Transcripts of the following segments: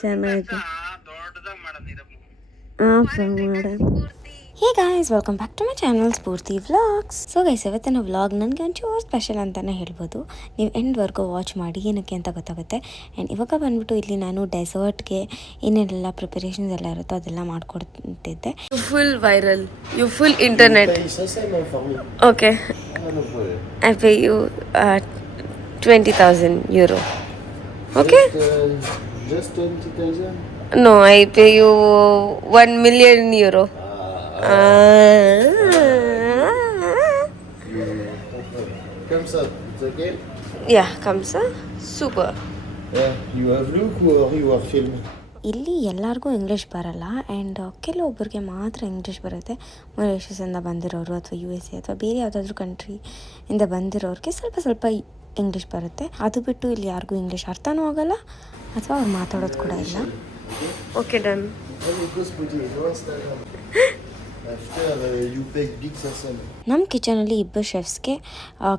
ಚೆನ್ನಾಗಿ ಹಾಂ ಮಾಡ. Hey guys, welcome back to my channel Spoorthi vlogs. So guys, ಇವತ್ತಿನ ವ್ಲಾಗ್ ನನಗೆ ಒಂಚೂರು ಸ್ಪೆಷಲ್ ಅಂತಲೇ ಹೇಳ್ಬೋದು. ನೀವು ಎಂಡ್ವರೆಗೂ ವಾಚ್ ಮಾಡಿ ಏನಕ್ಕೆ ಅಂತ ಗೊತ್ತಾಗುತ್ತೆ. ಆ್ಯಂಡ್ ಇವಾಗ ಬಂದ್ಬಿಟ್ಟು ಇಲ್ಲಿ ನಾನು ಡೆಸರ್ಟ್ಗೆ ಏನೇನೆಲ್ಲ ಪ್ರಿಪರೇಷನ್ಸ್ ಎಲ್ಲ ಇರುತ್ತೋ ಅದೆಲ್ಲ ಮಾಡ್ಕೊಡ್ತಿದ್ದೆ. Full viral, you full internet. Okay, I pay you 20,000 euro. Okay? Just 20,000? No, I pay you 1 million euro. Comme ça, it's okay? Yeah, comes super. Yeah, you have look or you are film? ಇಲ್ಲಿ ಎಲ್ಲರಿಗೂ English ಬರಲ್ಲ and ಕೆಲವೊಬ್ಬರಿಗೆ ಮಾತ್ರ English ಬರುತ್ತೆ. ಮಾರಿಷಸಿಂದ ಬಂದಿರೋರು ಅಥವಾ USA ಅಥವಾ ಬೇರೆ ಯಾವುದಾದ್ರೂ ಕಂಟ್ರಿಯಿಂದ ಬಂದಿರೋರಿಗೆ ಸ್ವಲ್ಪ ಸ್ವಲ್ಪ ಇಂಗ್ಲೀಷ್ ಬರುತ್ತೆ. ಅದು ಬಿಟ್ಟು ಇಲ್ಲಿ ಯಾರಿಗೂ ಇಂಗ್ಲೀಷ್ ಅರ್ಥನೂ ಆಗಲ್ಲ ಅಥವಾ ಅವ್ರು ಮಾತಾಡೋದು ಕೂಡ ಇಲ್ಲ. Okay, done. ನಮ್ಮ ಕಿಚನಲ್ಲಿ ಇಬ್ಬರು ಶೆಫ್ಸ್ಗೆ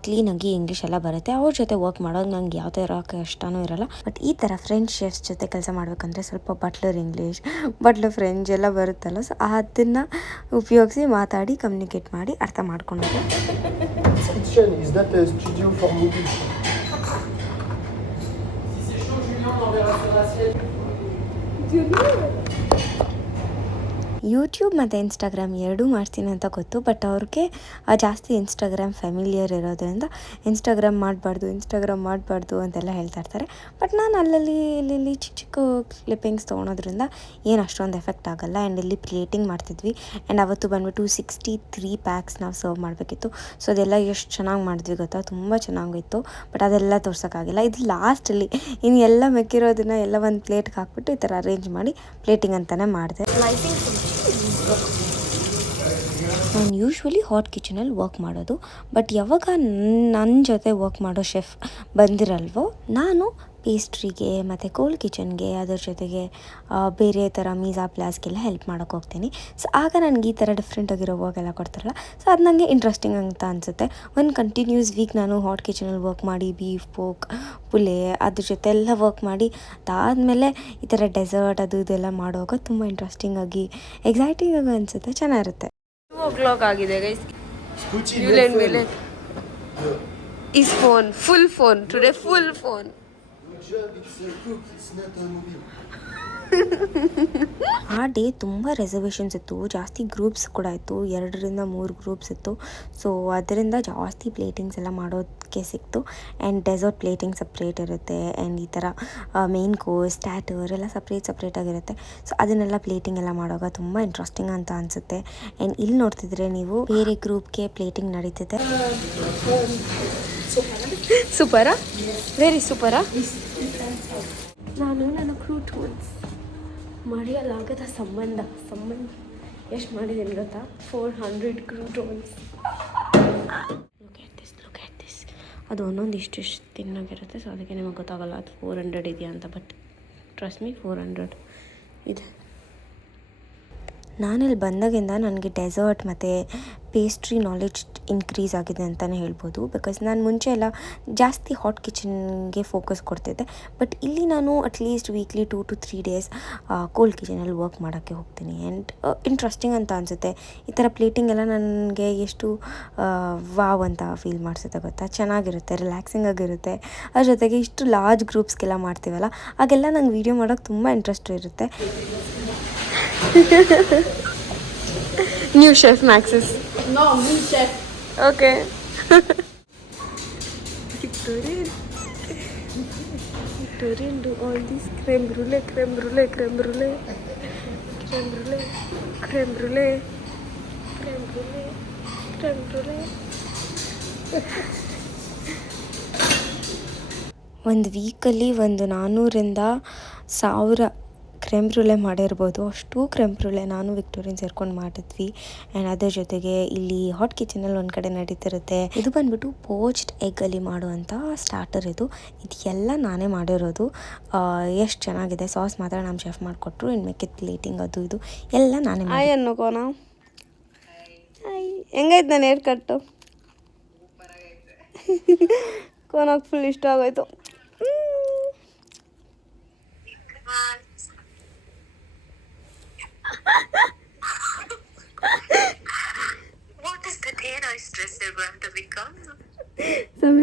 ಕ್ಲೀನಾಗಿ ಇಂಗ್ಲೀಷ್ ಎಲ್ಲ ಬರುತ್ತೆ. ಅವ್ರ ಜೊತೆ ವರ್ಕ್ ಮಾಡೋದು ನಂಗೆ ಯಾವ ಥರ ಕಷ್ಟನೂ ಇರೋಲ್ಲ. ಬಟ್ ಈ ಥರ ಫ್ರೆಂಚ್ ಶೆಫ್ಸ್ ಜೊತೆ ಕೆಲಸ ಮಾಡಬೇಕಂದ್ರೆ ಸ್ವಲ್ಪ ಬಟ್ಲರ್ ಇಂಗ್ಲೀಷ್, ಬಟ್ಲರ್ ಫ್ರೆಂಚ್ ಎಲ್ಲ ಬರುತ್ತಲ್ಲ. ಸೊ ಅದನ್ನು ಉಪಯೋಗಿಸಿ ಮಾತಾಡಿ ಕಮ್ಯುನಿಕೇಟ್ ಮಾಡಿ ಅರ್ಥ ಮಾಡ್ಕೊಂಡ್ರೆ. ಯೂಟ್ಯೂಬ್ ಮತ್ತು ಇನ್ಸ್ಟಾಗ್ರಾಮ್ ಎರಡೂ ಮಾಡ್ತೀನಿ ಅಂತ ಗೊತ್ತು. ಬಟ್ ಅವ್ರಿಗೆ ಜಾಸ್ತಿ ಇನ್ಸ್ಟಾಗ್ರಾಮ್ ಫ್ಯಾಮಿಲಿಯರ್ ಇರೋದ್ರಿಂದ ಇನ್ಸ್ಟಾಗ್ರಾಮ್ ಮಾಡಬಾರ್ದು ಅಂತೆಲ್ಲ ಹೇಳ್ತಾ ಇರ್ತಾರೆ. ಬಟ್ ನಾನು ಅಲ್ಲಿ ಚಿಕ್ಕ ಚಿಕ್ಕ ಕ್ಲಿಪ್ಪಿಂಗ್ಸ್ ತೊಗೊಳೋದ್ರಿಂದ ಏನು ಅಷ್ಟೊಂದು ಎಫೆಕ್ಟ್ ಆಗೋಲ್ಲ. ಆ್ಯಂಡ್ ಇಲ್ಲಿ ಪ್ಲೇಟಿಂಗ್ ಮಾಡ್ತಿದ್ವಿ. ಆ್ಯಂಡ್ ಅವತ್ತು ಬಂದುಬಿಟ್ಟು 63 ಪ್ಯಾಕ್ಸ್ ನಾವು ಸರ್ವ್ ಮಾಡಬೇಕಿತ್ತು. ಸೊ ಅದೆಲ್ಲ ಎಷ್ಟು ಚೆನ್ನಾಗಿ ಮಾಡಿದ್ವಿ ಗೊತ್ತಾ, ತುಂಬ ಚೆನ್ನಾಗಿತ್ತು. ಬಟ್ ಅದೆಲ್ಲ ತೋರ್ಸೋಕ್ಕಾಗಿಲ್ಲ. ಇದು ಲಾಸ್ಟಲ್ಲಿ ಇನ್ನು ಎಲ್ಲ ಮೆಕ್ಕಿರೋದನ್ನ ಎಲ್ಲ ಒಂದು ಪ್ಲೇಟ್ಗೆ ಹಾಕ್ಬಿಟ್ಟು ಈ ಥರ ಅರೇಂಜ್ ಮಾಡಿ ಪ್ಲೇಟಿಂಗ್ ಅಂತಲೇ ಮಾಡಿದೆ. ನಾನು ಯೂಶ್ವಲಿ ಹಾಟ್ ಕಿಚನಲ್ಲಿ ವರ್ಕ್ ಮಾಡೋದು. ಬಟ್ ಯಾವಾಗ ನನ್ನ ಜೊತೆ ವರ್ಕ್ ಮಾಡೋ ಶೆಫ್ ಬಂದಿರಲ್ವೋ, ನಾನು ಪೇಸ್ಟ್ರಿಗೆ ಮತ್ತು ಕೋಲ್ಡ್ ಕಿಚನ್ಗೆ ಅದರ ಜೊತೆಗೆ ಬೇರೆ ಥರ ಮೀಸಾ ಪ್ಲಾಸ್ಗೆಲ್ಲ ಹೆಲ್ಪ್ ಮಾಡೋಕ್ಕೆ ಹೋಗ್ತೀನಿ. ಸೊ ಆಗ ನನಗೆ ಈ ಥರ ಡಿಫ್ರೆಂಟಾಗಿರೋ ವರ್ಕ್ ಎಲ್ಲ ಕೊಡ್ತಾರಲ್ಲ, ಸೊ ಅದು ನನಗೆ ಇಂಟ್ರೆಸ್ಟಿಂಗ್ ಅಂತ ಅನಿಸುತ್ತೆ. ಒಂದು ಕಂಟಿನ್ಯೂಸ್ ವೀಕ್ ನಾನು ಹಾಟ್ ಕಿಚನಲ್ಲಿ ವರ್ಕ್ ಮಾಡಿ ಬೀಫ್, ಪೋಕ್, ಪುಲೆ ಅದ್ರ ಜೊತೆ ಎಲ್ಲ ವರ್ಕ್ ಮಾಡಿ ಅದಾದಮೇಲೆ ಈ ಥರ ಡೆಸರ್ಟ್ ಅದು ಇದೆಲ್ಲ ಮಾಡುವಾಗ ತುಂಬ ಇಂಟ್ರೆಸ್ಟಿಂಗಾಗಿ ಎಕ್ಸೈಟಿಂಗ್ ಆಗಿ ಅನಿಸುತ್ತೆ, ಚೆನ್ನಾಗಿರುತ್ತೆ. 2 o'clock ಆಗಿದೆ ಗೈಸ್. ಮೇಲೆ is phone, full phone today, full phone. ಆ ಡೇ ತುಂಬ ರೆಸರ್ವೇಷನ್ಸ್ ಇತ್ತು, ಜಾಸ್ತಿ ಗ್ರೂಪ್ಸ್ ಕೂಡ ಇತ್ತು, 2-3 ಗ್ರೂಪ್ಸ್ ಇತ್ತು. ಸೊ ಅದರಿಂದ ಜಾಸ್ತಿ ಪ್ಲೇಟಿಂಗ್ಸ್ ಎಲ್ಲ ಮಾಡೋದಕ್ಕೆ ಸಿಕ್ತು. ಆ್ಯಂಡ್ ಡೆಸರ್ಟ್ ಪ್ಲೇಟಿಂಗ್ ಸಪ್ರೇಟ್ ಇರುತ್ತೆ. ಆ್ಯಂಡ್ ಈ ಥರ ಮೇನ್ ಕೋರ್ಸ್, ಸ್ಟಾರ್ಟರ್ ಎಲ್ಲ ಸಪ್ರೇಟಾಗಿರುತ್ತೆ. ಸೊ ಅದನ್ನೆಲ್ಲ ಪ್ಲೇಟಿಂಗ್ ಎಲ್ಲ ಮಾಡುವಾಗ ತುಂಬ ಇಂಟ್ರೆಸ್ಟಿಂಗ್ ಅಂತ ಅನಿಸುತ್ತೆ. ಆ್ಯಂಡ್ ಇಲ್ಲಿ ನೋಡ್ತಿದ್ರೆ ನೀವು ಬೇರೆ ಗ್ರೂಪ್ಗೆ ಪ್ಲೇಟಿಂಗ್ ನಡೀತಿದೆ. ಸೂಪರಾ, ವೆರಿ ಸೂಪರಾ. ನನ್ನ ಕ್ರೂ ಟೂಲ್ಸ್ ಮರೆಯಲಾಗದ ಸಂಬಂಧ ಎಷ್ಟು ಮಾಡಿದ್ದೀನಿ ಗೊತ್ತಾ, 400 ಕ್ರೂ ಟೋನ್ಸ್. Look at this. ಅದು ಒಂದೊಂದು ಇಷ್ಟು ತಿನ್ನಾಗಿರುತ್ತೆ. ಸೊ ಅದಕ್ಕೆ ನಿಮಗೆ ಗೊತ್ತಾಗಲ್ಲ ಅದು 400 ಇದೆಯಾ ಅಂತ. ಬಟ್ ಟ್ರಸ್ಟ್ ಮೀ, 400 ಇದೆ. ನಾನಿಲ್ಲಿ ಬಂದಾಗಿಂದ ನನಗೆ ಡೆಸರ್ಟ್ ಮತ್ತು ಪೇಸ್ಟ್ರಿ ನಾಲೆಡ್ಜ್ ಇನ್ಕ್ರೀಸ್ ಆಗಿದೆ ಅಂತಲೇ ಹೇಳ್ಬೋದು. ಬಿಕಾಸ್ ನಾನು ಮುಂಚೆ ಎಲ್ಲ ಜಾಸ್ತಿ ಹಾಟ್ ಕಿಚನ್ಗೆ ಫೋಕಸ್ ಕೊಡ್ತಿದ್ದೆ. ಬಟ್ ಇಲ್ಲಿ ನಾನು at least weekly 2 to 3 days cold ಕಿಚನಲ್ಲಿ ವರ್ಕ್ ಮಾಡೋಕ್ಕೆ ಹೋಗ್ತೀನಿ. ಆ್ಯಂಡ್ ಇಂಟ್ರೆಸ್ಟಿಂಗ್ ಅಂತ ಅನಿಸುತ್ತೆ. ಈ ಥರ ಪ್ಲೇಟಿಂಗ್ ಎಲ್ಲ ನನಗೆ ಎಷ್ಟು ವಾವ್ ಅಂತ ಫೀಲ್ ಮಾಡಿಸುತ್ತೆ ಗೊತ್ತಾ. ಚೆನ್ನಾಗಿರುತ್ತೆ, ರಿಲ್ಯಾಕ್ಸಿಂಗ್ ಆಗಿರುತ್ತೆ. ಅದ್ರ ಜೊತೆಗೆ ಇಷ್ಟು ಲಾರ್ಜ್ ಗ್ರೂಪ್ಸ್ಗೆಲ್ಲ ಮಾಡ್ತೀವಲ್ಲ, ಆಗೆಲ್ಲ ನಂಗೆ ವೀಡಿಯೋ ಮಾಡೋಕ್ಕೆ ತುಂಬ ಇಂಟ್ರೆಸ್ಟ್ ಇರುತ್ತೆ. New chef Maxis. No, new chef. Okay. Victorian do all this crème brûlée. ಒಂದು ವೀಕಲ್ಲಿ 400ರಿಂದ 1000 ಕ್ರೆಮ್ ಬ್ರೂಲೆ ಮಾಡಿರ್ಬೋದು. ಅಷ್ಟು ಕ್ರೆಮ್ ಬ್ರೂಲೆ ನಾನು ವಿಕ್ಟೋರಿಯನ್ ಸೇರ್ಕೊಂಡು ಮಾಡಿದ್ವಿ. ಆ್ಯಂಡ್ ಅದ್ರ ಜೊತೆಗೆ ಇಲ್ಲಿ ಹಾಟ್ ಕಿಚನಲ್ಲಿ ಒಂದು ಕಡೆ ನಡೀತಿರುತ್ತೆ. ಇದು ಬಂದ್ಬಿಟ್ಟು ಪೋಚ್ಡ್ ಎಗ್ಗಲ್ಲಿ ಮಾಡುವಂಥ ಸ್ಟಾರ್ಟರ್. ಇದು ಎಲ್ಲ ನಾನೇ ಮಾಡಿರೋದು. ಎಷ್ಟು ಚೆನ್ನಾಗಿದೆ. ಸಾಸ್ ಮಾತ್ರ ನಮ್ಮ ಶೆಫ್ ಮಾಡಿಕೊಟ್ರು. ಇನ್ನು ಮೆಕ್ಕಿದ ಪ್ಲೇಟಿಂಗ್ ಅದು ಇದು ಎಲ್ಲ ನಾನೇ ಮಾಡಿ. ಅನ್ನೋ ಕೋನ ಹೆಂಗೈತೆ ನಾನು ಹೇರ್ ಕಟ್ಟು ಕೋನಾಗ ಫುಲ್ ಇಷ್ಟ ಆಗೋಯ್ತು.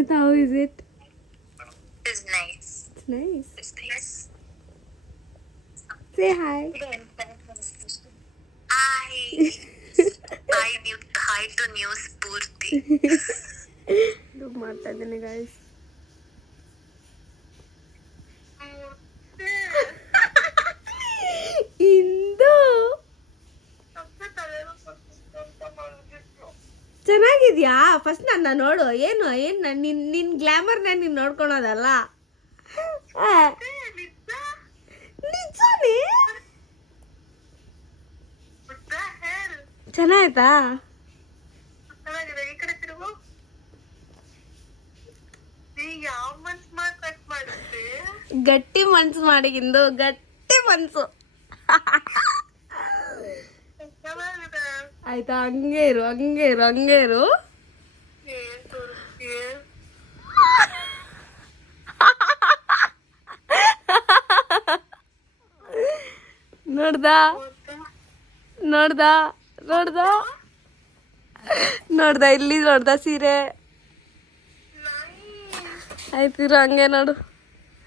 Samantha, how is it? It's nice. It's nice. It's nice. Say hi. Hi to new Spurti. ಇದು ಮಾಡ್ತಾ ಇದ್ದೀನಿ ಗೈಸ್. ಇಂದು ಚೆನ್ನಾಗಿದ್ಯಾ? ಫಸ್ಟ್ ನನ್ನ ನೋಡು. ಏನು ನಿನ್ ಗ್ಲಾಮರ್ನ ನೀನು ನೋಡ್ಕೊಳೋದಲ್ಲ. ನಿಜಾನೇ ಚೆನ್ನಾಯ್ತಾ? ಗಟ್ಟಿ ಮನ್ಸು ಮಾಡಿಗಿಂದು ಗಟ್ಟಿ ಮನ್ಸು. ಆಯ್ತಾ? ಹಂಗೆ ಇರು. ನೋಡ್ದ ಇಲ್ಲಿ ನೋಡ್ದ ಸೀರೆ. ಆಯ್ತಿರು ಹಂಗೆ ನೋಡು.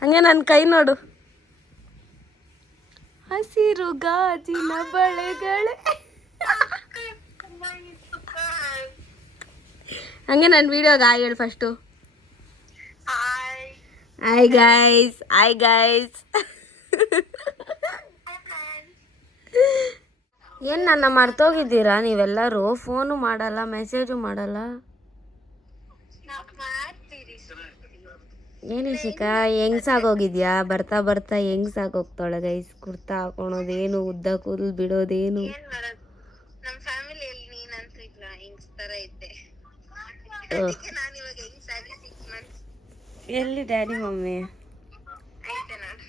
ಹಂಗೆ ನನ್ನ ಕೈ ನೋಡು. ಹಸಿರು ಗಾಜಿನ ಬಳೆಗಳೇ. ಹಂಗೆ ನನ್ನ ವಿಡಿಯೋಗೆ ಹಾಯ್ ಹೇಳು ಫಸ್ಟು. Hi guys. ಏನು ನನ್ನ ಮರ್ತೋಗಿದ್ದೀರಾ ನೀವೆಲ್ಲರೂ? ಫೋನು ಮಾಡಲ್ಲ, ಮೆಸೇಜು ಮಾಡಲ್ಲ. ಏನು ಶಿಖಾ ಹೆಂಗ್ಸಾಗೋಗಿದ್ಯಾ? ಬರ್ತಾ ಹೆಂಗ್ಸಾಗೋಗ್ತಾಳೆ ಗೈಸ್. ಕುರ್ತಾ ಹಾಕೊಳೋದೇನು, ಉದ್ದ ಕೂದಲು ಬಿಡೋದೇನು. ನಮ್ಮ ಫ್ಯಾಮಿಲಿಯಲ್ಲಿ ನೀನಂತೂ ಇಲ್ಲ, ಹೆಂಗ್ಸ್ ತರ ಇದ್ದೆ. ನಾನು ಇವಾಗ ಹೆಂಗ್ಸಾಗಿ 6 months. ಎಲ್ಲಿ ಡ್ಯಾಡಿ ಮಮ್ಮಿ? ಐತೆ ನೋಡು.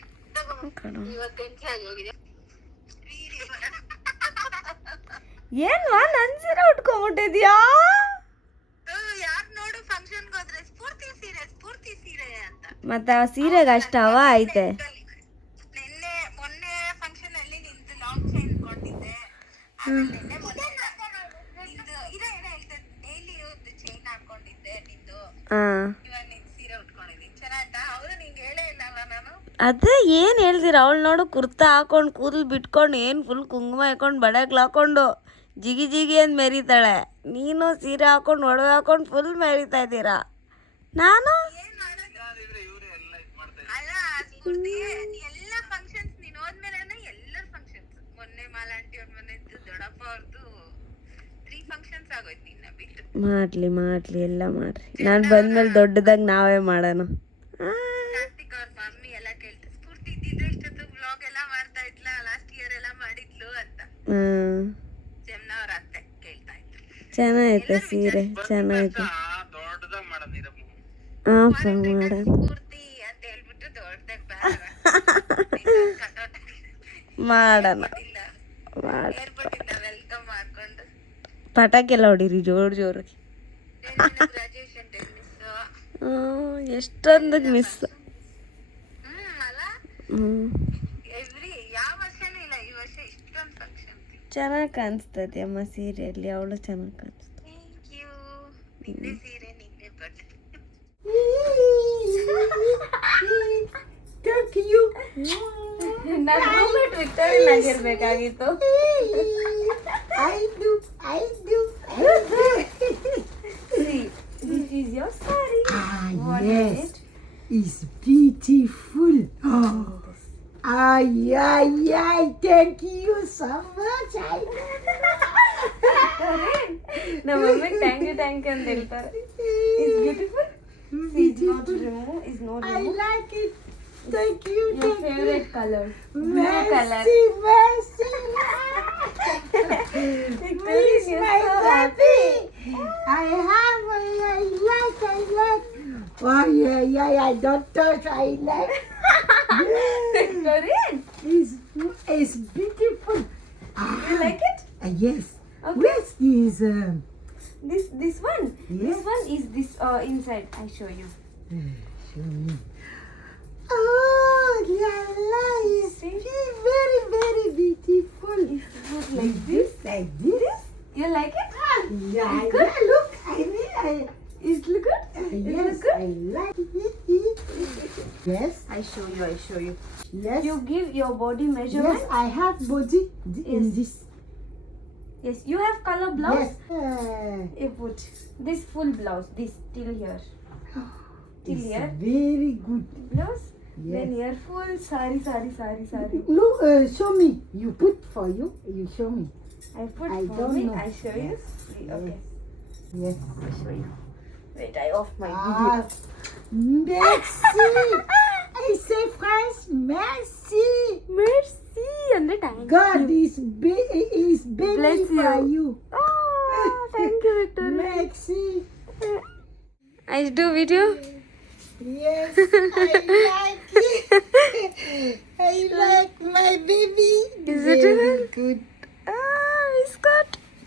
ಇವಾಗ ಗಂಟೆ ಹೋಗಿದೆ. ಏನ್ವಾ ನನ್ ಸೀರೆ ಉಟ್ಕೊಂಡ್ಬಿಟ್ಟಿದ್ಯಾ? ಯಾರು ನೋಡು ಫಂಕ್ಷನ್ಗೆ ಹೋದ್ರೆ ಸ್ಫೂರ್ತಿ ಸೀರೆ ಅಂತ. ಮತ್ತೆ ಆ ಸೀರೆಗೆ ಅಷ್ಟು ಹವ ಐತೆ. ಮೊನ್ನೆ ಫಂಕ್ಷನ್ ಅಲ್ಲಿ ನಿಂದು ಲಾಂಗ್ ಚೈನ್ ಕೊಂಡಿದ್ದೆ. ಡೈಲಿ ಚೈನ್ ಹಾಕೊಂಡಿದ್ದೆ ನಿಂದು. ಇವಾಗ ನಿನ್ ಸೀರೆ ಉಟ್ಕೊಂಡಿದ್ದೀನಿ. ಚೆನ್ನಾಯ್ತಾ? ಹೌದು, ನಿಂಗೆ ಹೇಳೇ ಇಲ್ಲಲ್ಲ ನಾನು. ಅದೇ ಏನ್ ಹೇಳ್ತೀರ? ಅವಳು ನೋಡು ಕುರ್ತಾ ಹಾಕೊಂಡು ಕೂದಲು ಬಿಟ್ಕೊಂಡು ಏನ್ ಫುಲ್ ಕುಂಕುಮ ಹಾಕೊಂಡು ಬಳೆಗ್ಲು ಹಾಕೊಂಡು ಜಿಗಿ ಅಂತ ಮೆರಿತಾಳೆ. ನೀನು ಸೀರೆ ಹಾಕೊಂಡು ಒಡವೆ ಹಾಕೊಂಡು ಫುಲ್ ಮೆರಿತಾ ಇದ್ದೀರಾ. ನಾನು ಎಲ್ಲ ಫಂಕ್ಷನ್ಸ್ ನೀನ್ ಹೋದ್ಮೇಲೆ ಎಲ್ಲರ ಫಂಕ್ಷನ್ಸ್. ಮೊನ್ನೆ ಮಾಲಾಂಟಿ ಅವ್ರ ಮನೆ ದೊಡ್ಡಪ್ಪ ಅವ್ರದ್ದು 3 ಫಂಕ್ಷನ್ಸ್ ಆಗೋಯ್ತು ನಿನ್ನ ಬಿಟ್ಟು. ಮಾಡ್ಲಿ ಎಲ್ಲ ಮಾಡ್ರಿ. ನಾನು ಬಂದ್ಮೇಲೆ ದೊಡ್ಡದಾಗಿ ನಾವೇ ಮಾಡೋಣ. ಕಾರ್ತಿಕ್ ಅವ್ರ ಮಮ್ಮಿ ಎಲ್ಲ ಕೇಳ್ತಾರೆ, ಸ್ಫೂರ್ತಿ ಇದ್ದಿದ್ರೆ ಇಷ್ಟೊತ್ತು ವ್ಲಾಗ್ ಎಲ್ಲ ಮಾಡ್ತಾ ಇದ್ಲ, ಲಾಸ್ಟ್ ಇಯರ್ ಎಲ್ಲ ಮಾಡಿದ್ಲು ಅಂತ. ಜಮ್ನಾ ಅವ್ರ ಅತ್ತೆ ಕೇಳ್ತಾ ಇದ್ರು. ಚೆನ್ನಾಗೈತೆ ಸೀರೆ, ಚೆನ್ನಾಗೈತೆ. ಸ್ಫೂರ್ತಿ ಅಂತ ಹೇಳ್ಬಿಟ್ಟು ಮಾಡೋಣ. ಏರ್ಪೋರ್ಟ್ ಇಂದ ವೆಲ್ಕಮ್ ಮಾಡ್ಕೊಂಡು ಪಟಾಕಿ ಎಲ್ಲ ಹೊಡೀರಿ ಜೋರಾಗಿ. Graduation day miss. ಎಷ್ಟೊಂದಕ್ಕೆ ಮಿಸ್. ಯಾವ ವರ್ಷನೂ ಇಲ್ಲ, ಈ ವರ್ಷ ಇಷ್ಟೊಂದು ಫಂಕ್ಷನ್. ಚೆನ್ನಾಗಿ ಕಾಣಿಸ್ತದೆ ಅಮ್ಮ ಸೀರೆಯಲ್ಲಿ. ಅವಳು ಚೆನ್ನಾಗಿ ಕಾಣಿಸ್ತ. Thank you. ನಿನ್ನೆ ಸೀರೆ ನಿನ್ನೆ ಬಟ್ ವಿಕ್ಟೋರಿಯಾಗಿರ್ಬೇಕಾಗಿತ್ತು. This is your saree. What is Yes, it? it's beautiful. Thank you so much. ನಮ್ಮ ಮಮ್ಮಿಗೆ ಥ್ಯಾಂಕ್ ಯು ಅಂತ ಹೇಳ್ತಾರೆ. It's beautiful. It's not remove. It's not I remove. like it. Thank you. Your favorite color. Blue color. Mercy. Victoria is My so baby. happy. I like. Oh yeah. I don't touch. I like. Victoria, It's beautiful. you like it? Yes. Okay. Where's this? This one. Yes. This one is this inside. I show you. Show me. Oh, la, it's very, very beautiful. It's not like this. Like this? You like it? Yeah, It's good? look, I mean, Is it good? yes, good? I I show you. Yes. You give your body measurement. Yes, I have body in Yes. this. Yes, you have color blouse. Yes. You put this full blouse, this till here. Till It's here very good. blouse. Yes. Then here full sari. Look, show me. You put for you. You show me. I put I for don't me. know. I show you. Okay, Yes. I show you. Wait, I off my Ah, video. merci. I say French. Merci. Merci andre thank God you. is big Bless for you. Oh, thank you, Victor. Merci. I do video. Yes, I like it. I like my baby. Is it Very good.